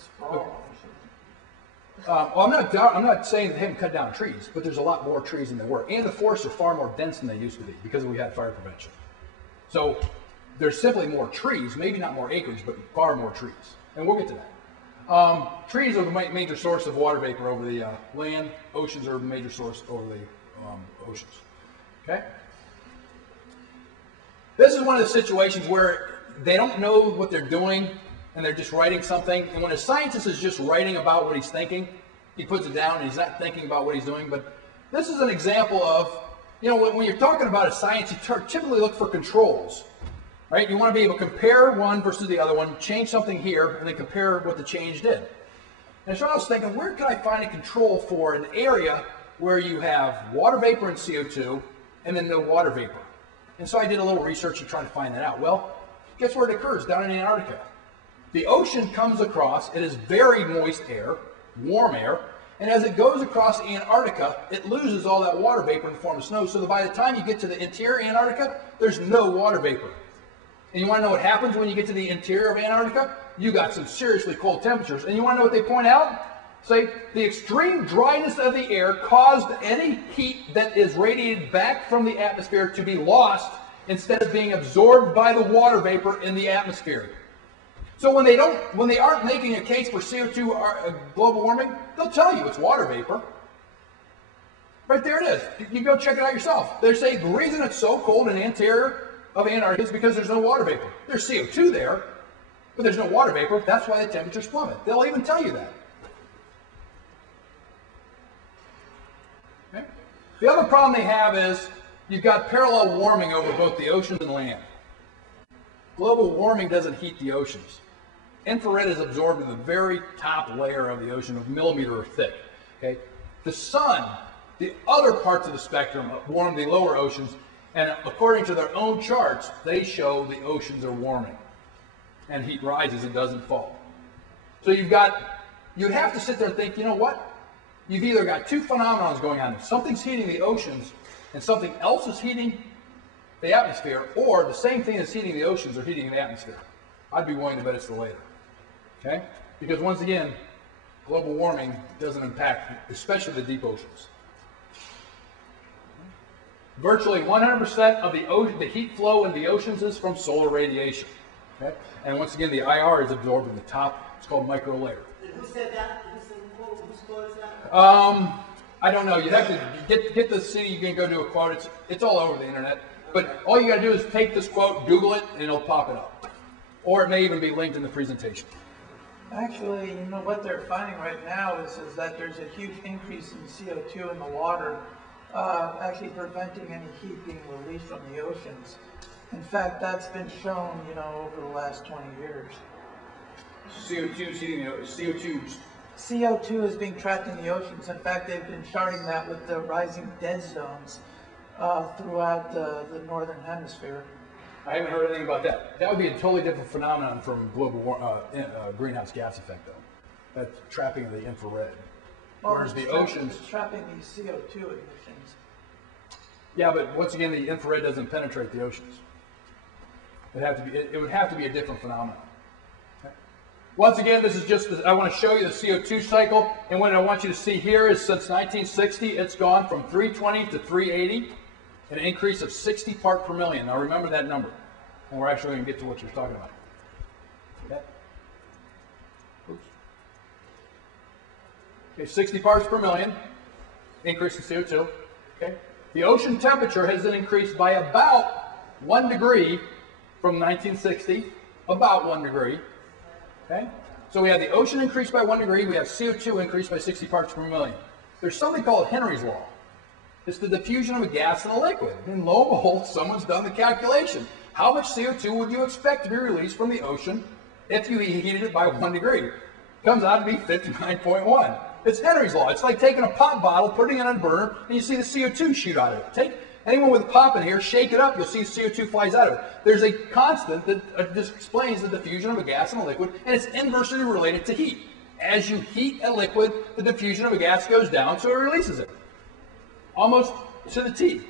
sprawl. Well, I'm not saying they haven't cut down trees, but there's a lot more trees than there were. And the forests are far more dense than they used to be because we had fire prevention. So there's simply more trees, maybe not more acreage, but far more trees. And we'll get to that. Trees are the major source of water vapor over the land. Oceans are the major source over the oceans. Okay? This is one of the situations where they don't know what they're doing and they're just writing something. And when a scientist is just writing about what he's thinking, he puts it down and he's not thinking about what he's doing. But this is an example of, you know, when you're talking about a science, you typically look for controls, right? You want to be able to compare one versus the other one, change something here, and then compare what the change did. And so I was thinking, where can I find a control for an area where you have water vapor and CO2 and then no water vapor? And so I did a little research to try to find that out. Well, guess where it occurs? Down in Antarctica. The ocean comes across, it is very moist air, warm air, and as it goes across Antarctica, it loses all that water vapor in the form of snow, so that by the time you get to the interior Antarctica, there's no water vapor. And you want to know what happens when you get to the interior of Antarctica? You got some seriously cold temperatures. And you want to know what they point out? Say, the extreme dryness of the air caused any heat that is radiated back from the atmosphere to be lost instead of being absorbed by the water vapor in the atmosphere. So when they aren't making a case for CO2 or global warming, they'll tell you it's water vapor. Right there it is. You can go check it out yourself. They say the reason it's so cold in the interior of Antarctica is because there's no water vapor. There's CO2 there, but there's no water vapor. That's why the temperatures plummet. They'll even tell you that. Okay? The other problem they have is you've got parallel warming over both the oceans and land. Global warming doesn't heat the oceans. Infrared is absorbed in the very top layer of the ocean, a millimeter thick. Okay? The sun, the other parts of the spectrum, warm the lower oceans, and according to their own charts, they show the oceans are warming. And heat rises and doesn't fall. So you'd have to sit there and think, you know what? You've either got two phenomena going on. Something's heating the oceans and something else is heating the atmosphere, or the same thing that's heating the oceans are heating the atmosphere. I'd be willing to bet it's the later. Okay? Because once again, global warming doesn't impact, especially the deep oceans. Virtually 100% of the heat flow in the oceans is from solar radiation. Okay? And once again, the IR is absorbed in the top. It's called micro layer. Who said that? Whose quote is that? I don't know. You'd have to get the city. You can go do a quote. It's all over the internet. But all you got to do is take this quote, Google it, and it'll pop it up. Or it may even be linked in the presentation. Actually, you know, what they're finding right now is that there's a huge increase in CO2 in the water, actually preventing any heat being released from the oceans. In fact, that's been shown, you know, over the last 20 years. CO2 is being trapped in the oceans. In fact, they've been charting that with the rising dead zones throughout the northern hemisphere. I haven't heard anything about that. That would be a totally different phenomenon from global greenhouse gas effect, though. That's trapping of the infrared. Well, whereas the oceans... It's trapping these CO2 emissions. Yeah, but once again, the infrared doesn't penetrate the oceans. It would have to be a different phenomenon. Okay. Once again, this is just, I want to show you the CO2 cycle, and what I want you to see here is since 1960, it's gone from 320 to 380, an increase of 60 parts per million. Now remember that number, and we're actually going to get to what you're talking about. Okay. Oops. Okay, 60 parts per million, increase in CO2. Okay. The ocean temperature has then increased by about 1 degree from 1960, about 1 degree. Okay? So we have the ocean increased by 1 degree, we have CO2 increased by 60 parts per million. There's something called Henry's Law. It's the diffusion of a gas in a liquid. And lo and behold, someone's done the calculation. How much CO2 would you expect to be released from the ocean if you heated it by 1 degree? Comes out to be 59.1. It's Henry's Law. It's like taking a pop bottle, putting it on a burner, and you see the CO2 shoot out of it. Anyone with a pop in here, shake it up, you'll see CO2 flies out of it. There's a constant that just explains the diffusion of a gas in a liquid, and it's inversely related to heat. As you heat a liquid, the diffusion of a gas goes down, so it releases it. Almost to the T.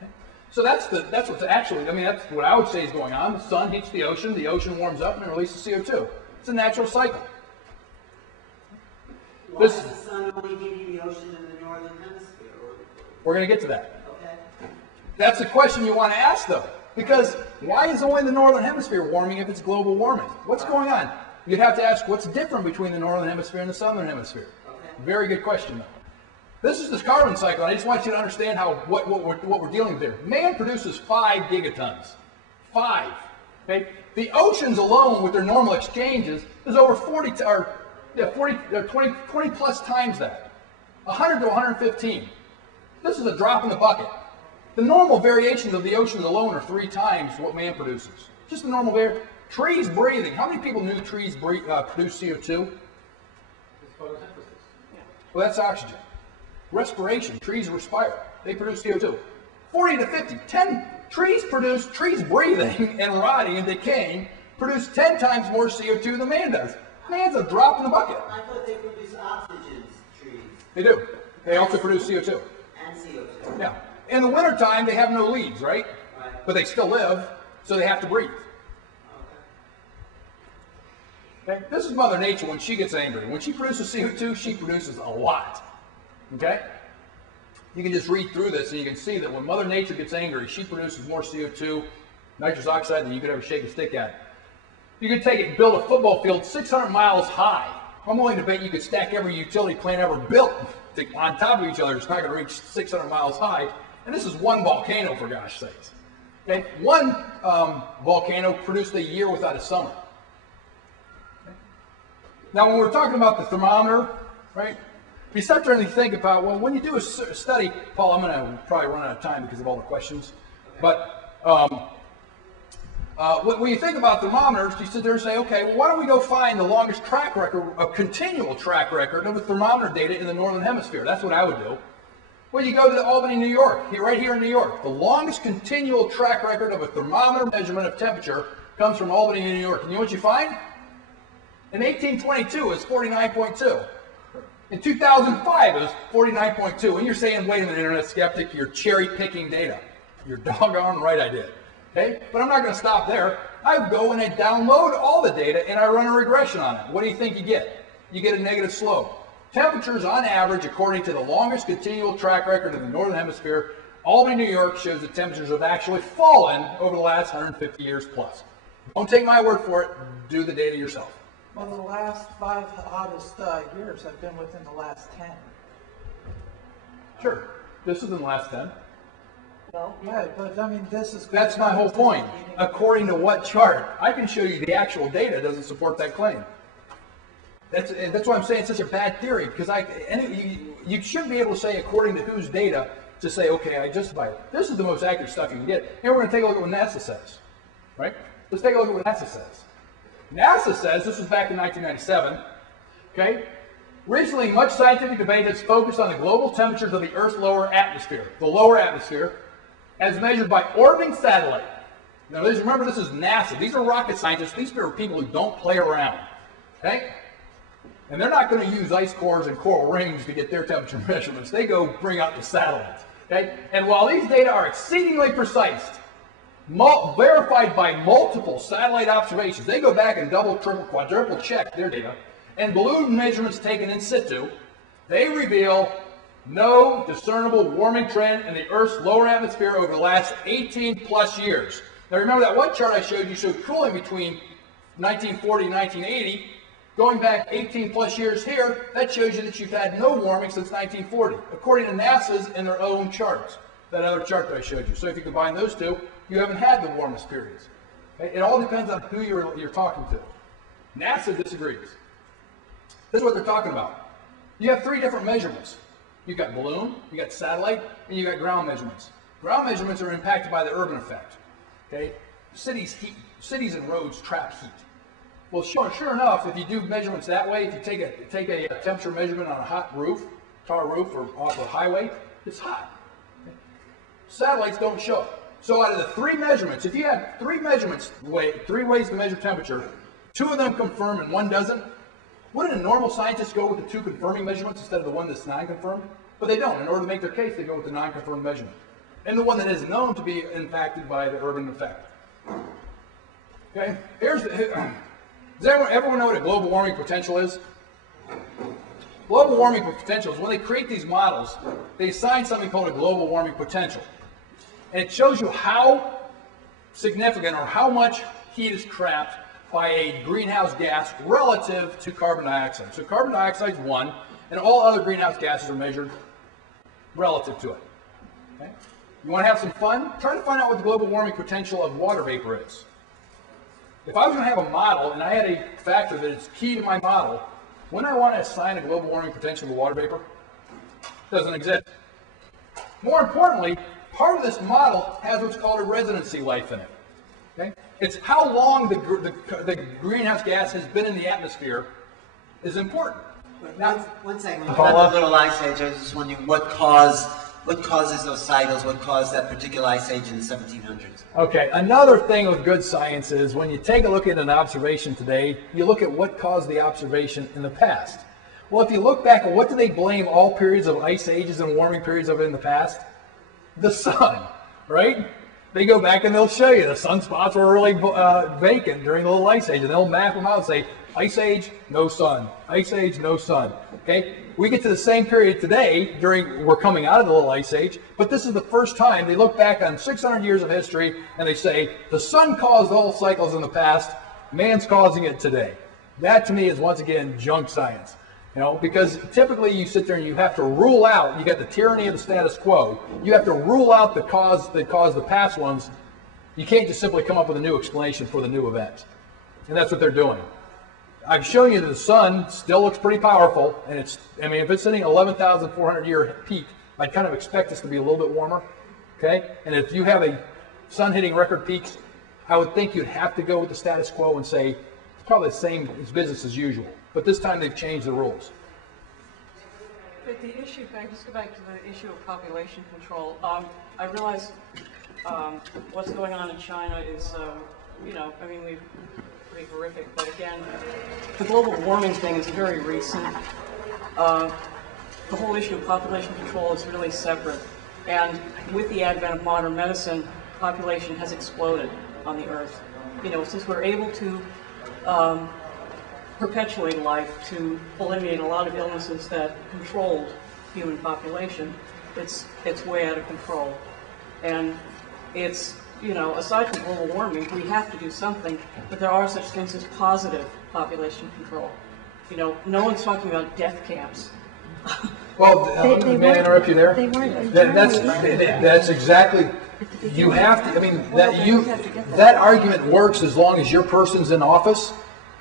Okay. So that's what's actually, I mean, that's what I would say is going on. The sun heats the ocean warms up, and it releases CO2. It's a natural cycle. Why This- does the sun only give you the ocean in the northern hemisphere? We're going to get to that. Okay. That's the question you want to ask, though. Because why is only the northern hemisphere warming if it's global warming? What's going on? You'd have to ask what's different between the northern hemisphere and the southern hemisphere. Okay. Very good question, though. This is this carbon cycle. I just want you to understand how what we're dealing with here. Man produces 5 gigatons. 5. Okay? The oceans alone, with their normal exchanges, is over 20 plus times that. 100 to 115. This is a drop in the bucket. The normal variations of the oceans alone are 3 times what man produces. Just the normal variation. Trees breathing. How many people knew trees produce CO2? Well, that's oxygen. Respiration. Trees respire. They produce CO2. 40 to 50. 10 trees breathing and rotting and decaying produce 10 times more CO2 than man does. Man's a drop in the bucket. I thought they produce oxygen, trees. They do. They also produce CO2. And CO2. Yeah. In the wintertime, they have no leaves, right? Right. But they still live, so they have to breathe. Okay? This is Mother Nature when she gets angry. When she produces CO2, she produces a lot. Okay? You can just read through this and you can see that when Mother Nature gets angry, she produces more CO2, nitrous oxide, than you could ever shake a stick at. You could take it and build a football field 600 miles high. I'm willing to bet you could stack every utility plant ever built on top of each other. It's not going to reach 600 miles high. And this is one volcano, for gosh sakes. Okay? One volcano produced a year without a summer. Okay? Now, when we're talking about the thermometer, right? You start to think about, well, when you do a study, Paul, I'm going to probably run out of time because of all the questions. But when you think about thermometers, you sit there and say, okay, well, why don't we go find the longest track record, a continual track record of the thermometer data in the northern hemisphere? That's what I would do. Well, you go to Albany, New York, right here in New York. The longest continual track record of a thermometer measurement of temperature comes from Albany, New York. And you know what you find? In 1822, it's 49.2. In 2005, it was 49.2. And you're saying, wait a minute, Internet Skeptic, you're cherry-picking data. You're doggone right I did. Okay? But I'm not going to stop there. I go and I download all the data and I run a regression on it. What do you think you get? You get a negative slope. Temperatures on average, according to the longest continual track record in the northern hemisphere, Albany, New York, shows that temperatures have actually fallen over the last 150 years plus. Don't take my word for it. Do the data yourself. Well, the last 5 hottest years have been within the last 10. Sure. This is in the last 10. Well, yeah, but I mean, this is... That's my whole point. According to what chart? I can show you the actual data doesn't support that claim. That's why I'm saying it's such a bad theory, because you shouldn't be able to say according to whose data to say, okay, I justify it. This is the most accurate stuff you can get. Here we're going to take a look at what NASA says. Right? Let's take a look at what NASA says. NASA says, this was back in 1997, okay? Recently, much scientific debate has focused on the global temperatures of the Earth's lower atmosphere. The lower atmosphere, as measured by orbiting satellite. Now, remember, this is NASA. These are rocket scientists. These are people who don't play around, okay? And they're not going to use ice cores and coral rings to get their temperature measurements. They go bring out the satellites, okay? And while these data are exceedingly precise, verified by multiple satellite observations, they go back and double, triple, quadruple check their data, and balloon measurements taken in situ, they reveal no discernible warming trend in the Earth's lower atmosphere over the last 18 plus years. Now remember that one chart I showed you showed cooling between 1940 and 1980. Going back 18 plus years here, that shows you that you've had no warming since 1940, according to NASA's in their own charts, that other chart that I showed you. So if you combine those two, you haven't had the warmest periods. Okay? It all depends on who you're talking to. NASA disagrees. This is what they're talking about. You have 3 different measurements. You've got balloon, you got satellite, and you got ground measurements. Ground measurements are impacted by the urban effect. Okay? Cities and roads trap heat. Well, sure enough, if you do measurements that way, if you take a temperature measurement on a hot roof, tar roof, or off a highway, it's hot. Okay? Satellites don't show it. So out of the 3 measurements, if you have 3 measurements, 3 ways to measure temperature, 2 of them confirm and 1 doesn't, wouldn't a normal scientist go with the 2 confirming measurements instead of the 1 that's non-confirmed? But they don't. In order to make their case, they go with the non-confirmed measurement. And the one that is known to be impacted by the urban effect. Okay? This Does everyone know what a global warming potential is? Global warming potential is when they create these models, they assign something called a global warming potential. And it shows you how significant or how much heat is trapped by a greenhouse gas relative to carbon dioxide. So carbon dioxide is 1, and all other greenhouse gases are measured relative to it. Okay? You want to have some fun? Try to find out what the global warming potential of water vapor is. If I was going to have a model and I had a factor that is key to my model, wouldn't I want to assign a global warming potential to water vapor? It doesn't exist. More importantly, part of this model has what's called a residency life in it. Okay? It's how long the greenhouse gas has been in the atmosphere is important. Now, one second. About the little ice age, I was just wondering what causes those cycles? What caused that particular ice age in the 1700s? Okay, another thing with good science is when you take a look at an observation today, you look at what caused the observation in the past. Well, if you look back at what do they blame all periods of ice ages and warming periods of in the past? The sun, right? They go back and they'll show you the sunspots were really vacant during the little ice age, and they'll map them out and say, ice age, no sun. Ice age, no sun. Okay? We get to the same period today we're coming out of the little ice age, but this is the first time they look back on 600 years of history and they say, the sun caused all cycles in the past, man's causing it today. That to me is once again junk science. You know, because typically you sit there and you have to rule out, you got the tyranny of the status quo, you have to rule out the cause that caused the past ones. You can't just simply come up with a new explanation for the new event. And that's what they're doing. I've shown you that the sun still looks pretty powerful, and if it's sitting at 11,400 year peak, I'd kind of expect this to be a little bit warmer, okay? And if you have a sun hitting record peaks, I would think you'd have to go with the status quo and say, it's probably the same as business as usual. But this time they've changed the rules. But the issue, can I just go back to the issue of population control? I realize what's going on in China is, pretty horrific. But again, the global warming thing is very recent. The whole issue of population control is really separate. And with the advent of modern medicine, population has exploded on the Earth. Since we're able to perpetuate life, to eliminate a lot of illnesses that controlled human population, it's way out of control. And it's, aside from global warming, we have to do something, but there are such things as positive population control. No one's talking about death camps. Well, may I interrupt you there? That's exactly, you have to, that argument works as long as your person's in office,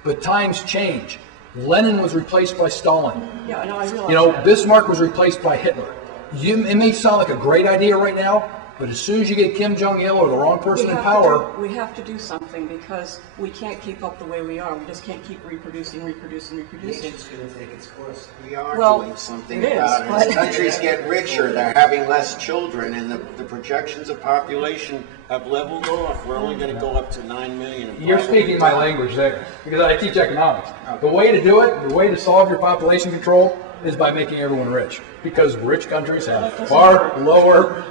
but times change. Lenin was replaced by Stalin. Yeah, I know, I realize that. Bismarck was replaced by Hitler. It may sound like a great idea right now, but as soon as you get Kim Jong-il or the wrong person in power... We have to do something because we can't keep up the way we are. We just can't keep reproducing. Nature's going to take its course. We are doing something about it. As countries get richer, they're having less children, and the projections of population have leveled off. We're only going to go up to 9 million. You're speaking my language there, because I teach economics. The way to do it, the way to solve your population control, is by making everyone rich, because rich countries have far lower,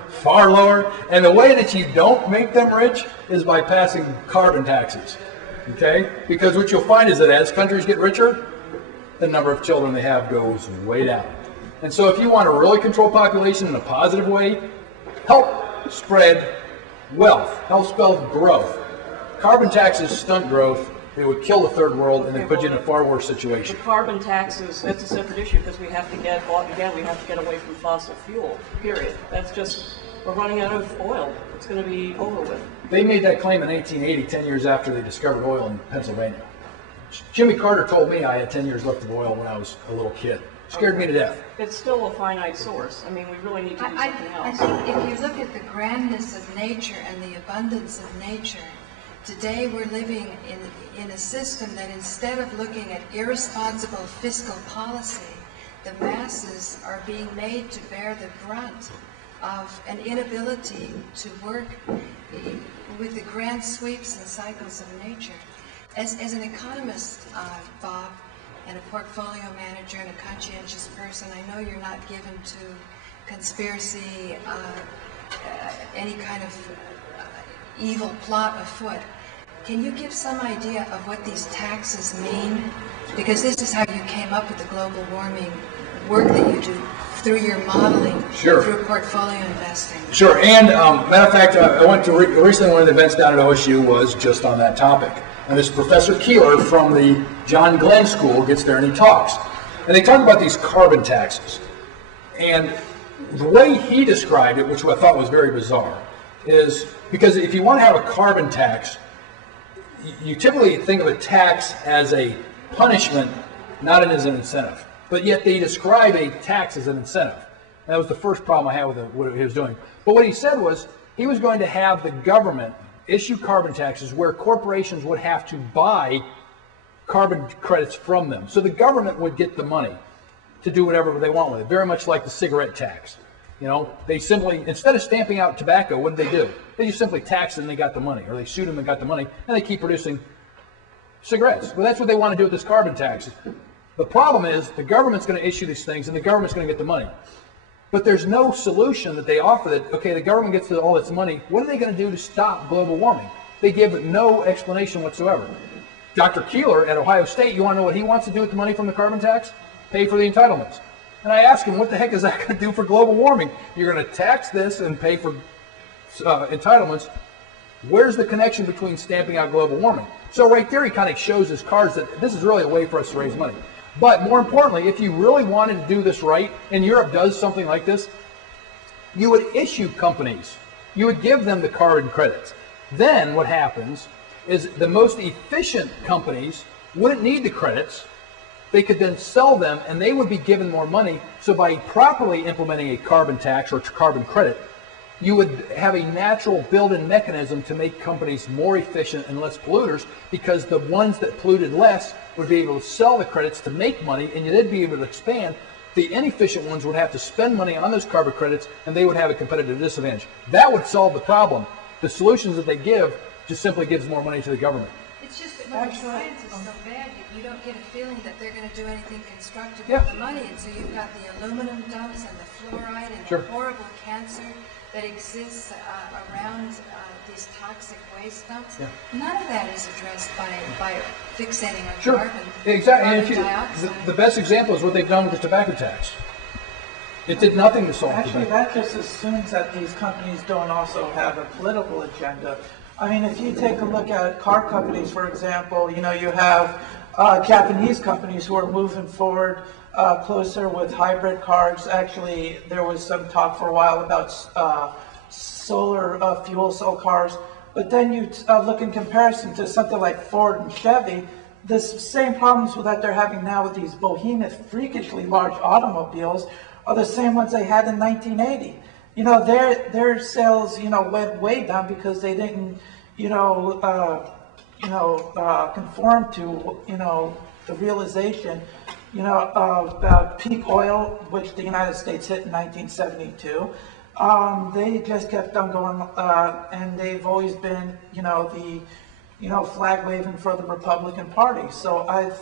and the way that you don't make them rich is by passing carbon taxes, okay? Because what you'll find is that as countries get richer, the number of children they have goes way down. And so if you want to really control population in a positive way, help spread wealth, help spell growth. Carbon taxes stunt growth. They would kill the third world and they put you in a far worse situation. The carbon taxes, that's a separate issue because we have to get away from fossil fuel, period. That's just, we're running out of oil. It's going to be over with. They made that claim in 1880, 10 years after they discovered oil in Pennsylvania. Jimmy Carter told me I had 10 years left of oil when I was a little kid. Scared me to death. It's still a finite source. We really need to do something else. I think if you look at the grandness of nature and the abundance of nature, today we're living in a system that instead of looking at irresponsible fiscal policy, the masses are being made to bear the brunt of an inability to work with the grand sweeps and cycles of nature. As an economist, Bob, and a portfolio manager and a conscientious person, I know you're not given to conspiracy, any kind of evil plot afoot. Can you give some idea of what these taxes mean? Because this is how you came up with the global warming work that you do through your modeling, Sure. through portfolio investing. Sure, and matter of fact, I went to recently one of the events down at OSU was just on that topic. And this Professor Keeler from the John Glenn School gets there and he talks. And they talk about these carbon taxes. And the way he described it, which I thought was very bizarre, is because if you want to have a carbon tax, you typically think of a tax as a punishment, not as an incentive. But yet they describe a tax as an incentive. That was the first problem I had with what he was doing. But what he said was he was going to have the government issue carbon taxes where corporations would have to buy carbon credits from them. So the government would get the money to do whatever they want with it, very much like the cigarette tax. You know, they simply, instead of stamping out tobacco, what did they do? They just simply taxed and they got the money, or they sued them and got the money, and they keep producing cigarettes. Well, that's what they want to do with this carbon tax. The problem is the government's going to issue these things and the government's going to get the money. But there's no solution that they offer that, okay, the government gets all its money. What are they going to do to stop global warming? They give no explanation whatsoever. Dr. Keeler at Ohio State, you want to know what he wants to do with the money from the carbon tax? Pay for the entitlements. And I asked him, what the heck is that going to do for global warming? You're going to tax this and pay for entitlements. Where's the connection between stamping out global warming? So right there, he kind of shows his cards that this is really a way for us to raise money. But more importantly, if you really wanted to do this right, and Europe does something like this, you would issue companies. You would give them the carbon credits. Then what happens is the most efficient companies wouldn't need the credits. They could then sell them and they would be given more money. So by properly implementing a carbon tax or carbon credit, you would have a natural built-in mechanism to make companies more efficient and less polluters, because the ones that polluted less would be able to sell the credits to make money, and they'd be able to expand. The inefficient ones would have to spend money on those carbon credits, and they would have a competitive disadvantage. That would solve the problem. The solutions that they give just simply gives more money to the government. It's just that when science is so bad, you don't get a feeling that they're going to do anything constructive Yeah. with the money. And so you've got the aluminum dumps and the fluoride and Sure. the horrible cancer that exists around these toxic waste dumps. Yeah. None of that is addressed by fixating on Sure, carbon, exactly. And carbon dioxide. the best example is what they've done with the tobacco tax. It did nothing to solve Actually, tobacco. that just assumes that these companies don't also have a political agenda. I mean, if you take a look at car companies, for example, you know, you have Japanese companies who are moving forward closer with hybrid cars. Actually, there was some talk for a while about solar fuel cell cars. But then you look in comparison to something like Ford and Chevy, the same problems that they're having now with these behemoth, freakishly large automobiles are the same ones they had in 1980. You know, their sales, you know, went way down because they didn't, conform to, you know, the realization, you know, about peak oil, which the United States hit in 1972. They just kept on going, and they've always been, you know, the, you know, flag waving for the Republican Party. So I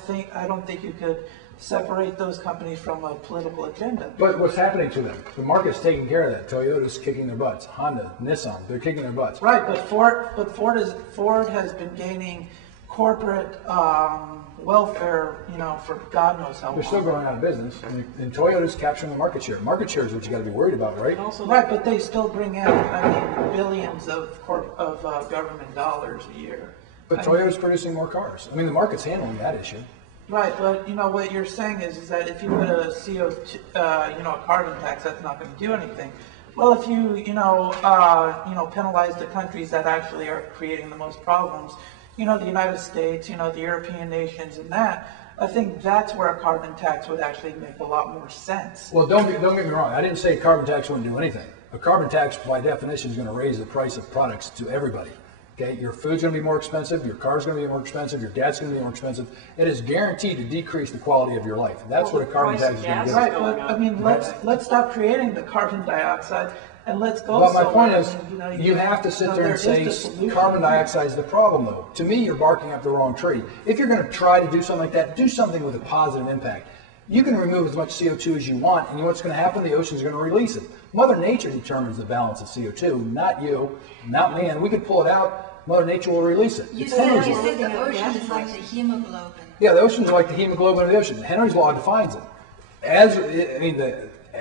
don't think you could separate those companies from a political agenda. But what's happening to them? The market's taking care of that. Toyota's kicking their butts. Honda, Nissan, they're kicking their butts. Right, but Ford has been gaining corporate welfare, you know, for God knows how long. They're still going out of business, and Toyota's capturing the market share. Market share is what you got to be worried about, right? Also, Right, but they still bring in, I mean, billions of government dollars a year. But Toyota's producing more cars. I mean, the market's handling that issue. Right, but you know what you're saying is that if you put a CO2, a carbon tax, that's not going to do anything. Well, if you penalize the countries that actually are creating the most problems, you know, the United States, you know, the European nations, and that, I think that's where a carbon tax would actually make a lot more sense. Well, don't get me wrong. I didn't say a carbon tax wouldn't do anything. A carbon tax, by definition, is going to raise the price of products to everybody. Okay, your food's going to be more expensive, your car's going to be more expensive, your gas going to be more expensive. It is guaranteed to decrease the quality of your life. That's what a carbon tax is going to do. Right, but I mean, let's stop creating the carbon dioxide and let's go. But my point is, and, you have to sit there and say carbon dioxide is the problem, though. To me, you're barking up the wrong tree. If you're going to try to do something like that, do something with a positive impact. You can remove as much CO2 as you want, and you know what's going to happen? The ocean's going to release it. Mother Nature determines the balance of CO2, not you, not me. And we could pull it out. Mother Nature will release it. You It's said, Henry's you law. said the ocean is like the hemoglobin. Yeah, the oceans are like the hemoglobin of the ocean. Henry's law defines it.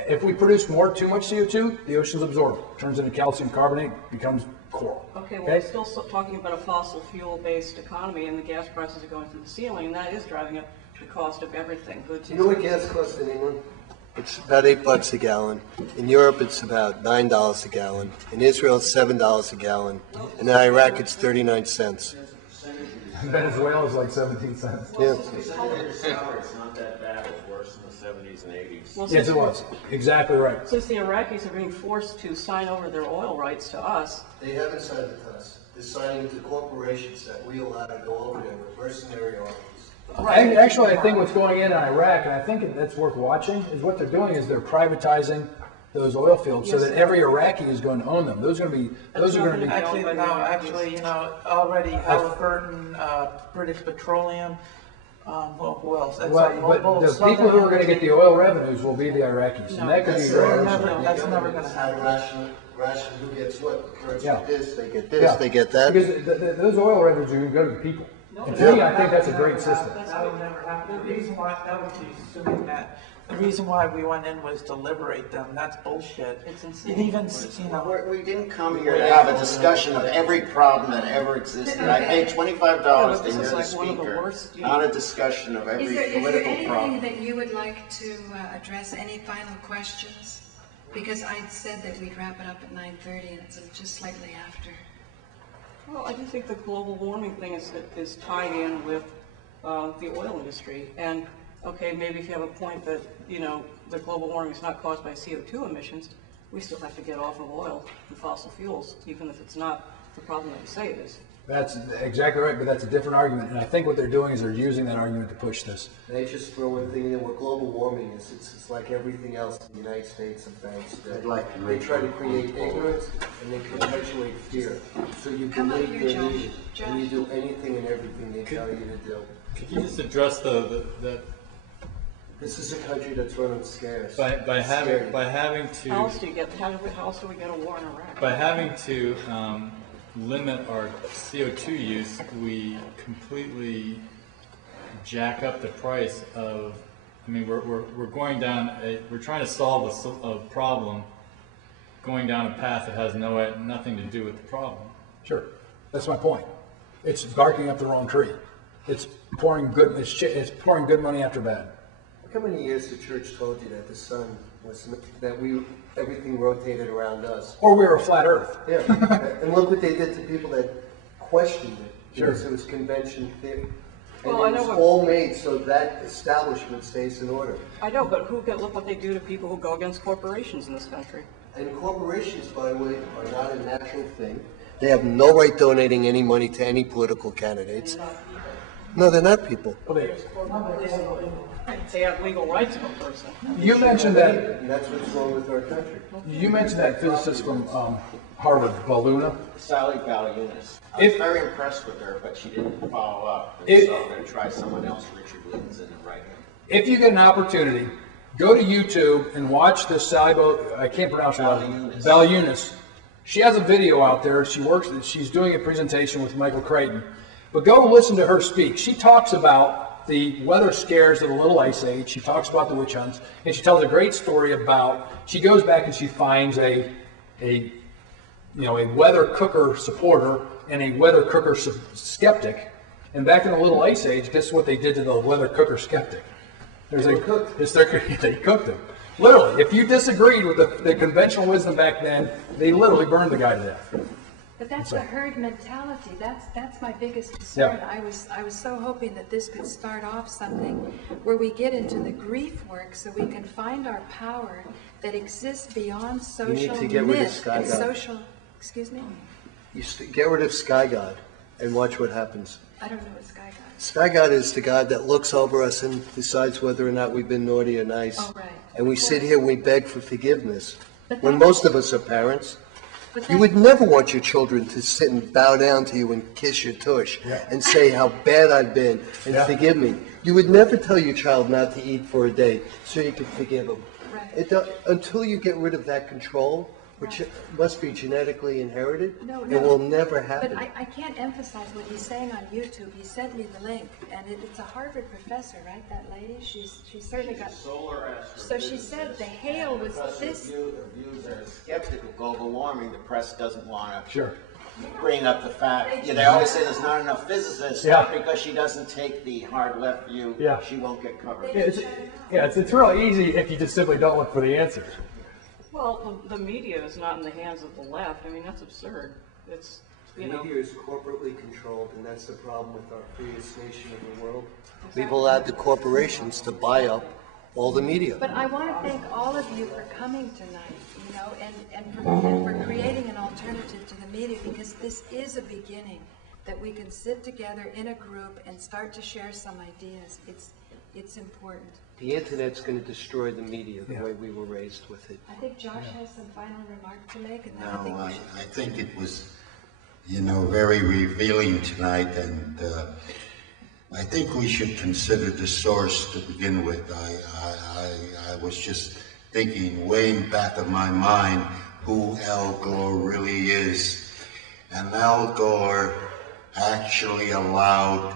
If we produce too much CO2, the oceans absorb it. Turns into calcium carbonate, becomes coral. Okay, well, we're still talking about a fossil fuel-based economy, and the gas prices are going through the ceiling, and that is driving up the cost of everything. You know what gas costs in England? It's about $8 a gallon. In Europe, it's about $9 a gallon. In Israel, it's $7 a gallon. In Iraq, it's 39 cents. Venezuela is like 17 cents. Yeah. It's not that bad, it was worse in the 70s and 80s. Well, Yes, it was. Exactly right. Since the Iraqis are being forced to sign over their oil rights to us, They haven't signed it to us. They're signing to corporations that we allow to go over there with mercenary armies. Actually, I think what's going in Iraq, and I think that's worth watching, is what they're doing is they're privatizing those oil fields so that every Iraqi is going to own them. Those are going to be. Actually, already Halliburton, British Petroleum, who else? That's Well, but the people who are going to get the oil revenues will be the Iraqis, and that could be very That's never going to happen. Ration, who gets what? The Kurds Yeah. get this, they get this, Yeah. they get that. Because those oil revenues are going to go to the people. And to me, I think that's a great system. That would never happen. The reason why, that would be assuming that, the reason why we went in was to liberate them. That's bullshit. It's insane. And even, We didn't come here to have a discussion of every problem that ever existed. I paid $25 to this hear is the like one of the speaker, worst, not a discussion of Is every there political anything problem. that you would like to address? Any final questions? Because I said that we'd wrap it up at 9:30, and it's just slightly after. well, I do think the global warming thing is tied in with the oil industry. And, okay, maybe if you have a point that, the global warming is not caused by CO2 emissions, we still have to get off of oil and fossil fuels, even if it's not the problem that you say it is. That's exactly right, but that's a different argument. And I think what they're doing is they're using that argument to push this. They just throw one thing in what global warming is. It's like everything else in the United States and France. I'd like to They make try to create ignorance and they perpetuate fear. So you Come up believe here, their Josh. need and you do anything and everything they tell you to do. Could you just address the This is a country that's running scarce. by having How else do we get a war in Iraq? by having to limit our CO2 use, we completely jack up the price of. I mean, we're going down. We're trying to solve a problem, going down a path that has nothing to do with the problem. Sure, that's my point. It's barking up the wrong tree. It's pouring good money after bad. How many years the church told you that the sun was, everything rotated around us? Or we're a flat Earth. Yeah, and look what they did to people that questioned it. Sure. Because it was convention theory. And Well, I it know was what- all made so that establishment stays in order. I know, but look what they do to people who go against corporations in this country. And corporations, by the way, are not a natural thing. They have no right donating any money to any political candidates. No, they're not people. They have legal rights of a person. You mentioned that. And that's what's wrong with our country. You mentioned that physicist from Harvard, Baluna. Sally Valunas. I was very impressed with her, but she didn't follow up. And so I'm going to try someone else, Richard Lindsay, right here. If you get an opportunity, go to YouTube and watch this Sally. I can't pronounce her name. Valunas. She has a video out there. She's doing a presentation with Michael Crichton. But go listen to her speak. She talks about the weather scares of the Little Ice Age. She talks about the witch hunts, and she tells a great story about. She goes back and she finds a weather cooker supporter and a weather cooker skeptic. And back in the Little Ice Age, guess what they did to the weather cooker skeptic? They cooked him. Literally, if you disagreed with the conventional wisdom back then, they literally burned the guy to death. But that's the herd mentality. That's my biggest concern. Yeah. I was so hoping that this could start off something where we get into the grief work so we can find our power that exists beyond social need to get rid of myth Sky and God. social. Excuse me? Get rid of Sky God and watch what happens. I don't know what Sky God is. Sky God is the God that looks over us and decides whether or not we've been naughty or nice. Oh, right. And we sit here and we beg for forgiveness. But When that- most of us are parents, But you that- would never want your children to sit and bow down to you and kiss your tush and say how bad I've been and forgive me. You would never tell your child not to eat for a day so you could forgive him. Right. Until you get rid of that control, which must be genetically inherited. No, It no. will never happen. But I can't emphasize what he's saying on YouTube. He sent me the link, and it's a Harvard professor, right, that lady? She's certainly got... Solar So she said the hail was this... The views are skeptical of global warming. The press doesn't want to Sure. bring up the fact. They always say there's not enough physicists. Yeah. Because she doesn't take the hard left view. Yeah. She won't get covered. It's real easy if you just simply don't look for the answers. Well, the media is not in the hands of the left. I mean, that's absurd. It's, The you know, media is corporately controlled, and that's the problem with our freest nation in the world. We've allowed the corporations to buy up all the media. But I want to thank all of you for coming tonight, you know, and for creating an alternative to the media, because this is a beginning that we can sit together in a group and start to share some ideas. It's important. The Internet's going to destroy the media the way we were raised with it. I think Josh has some final remarks to make, and then I No, think we I should... think it was, very revealing tonight, and I think we should consider the source to begin with. I was just thinking way in back of my mind who Al Gore really is. And Al Gore actually allowed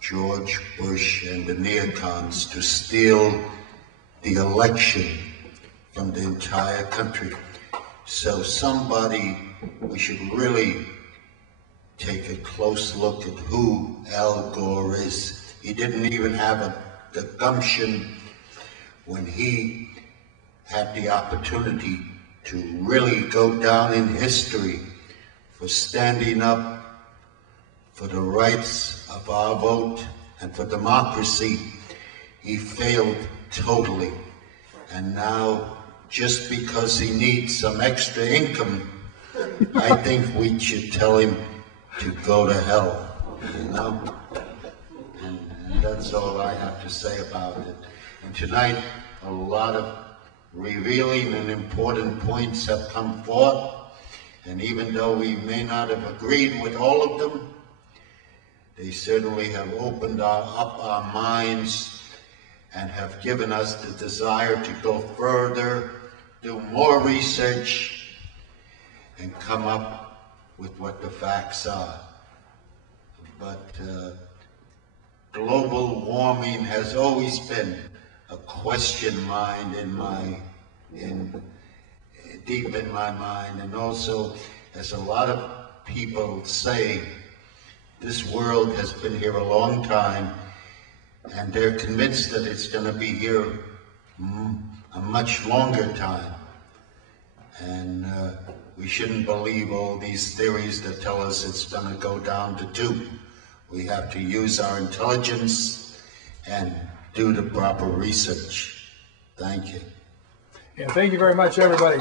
George Bush and the neocons to steal the election from the entire country. So we should really take a close look at who Al Gore is. He didn't even have the gumption when he had the opportunity to really go down in history for standing up for the rights of our vote and for democracy. He failed totally. And now, just because he needs some extra income, I think we should tell him to go to hell, And that's all I have to say about it. And tonight, a lot of revealing and important points have come forth. And even though we may not have agreed with all of them, they certainly have opened up our minds and have given us the desire to go further, do more research, and come up with what the facts are. But global warming has always been a question deep in my mind, and also, as a lot of people say, this world has been here a long time, and they're convinced that it's going to be here a much longer time. And we shouldn't believe all these theories that tell us it's going to go down to 2. We have to use our intelligence and do the proper research. Thank you. Yeah, thank you very much, everybody.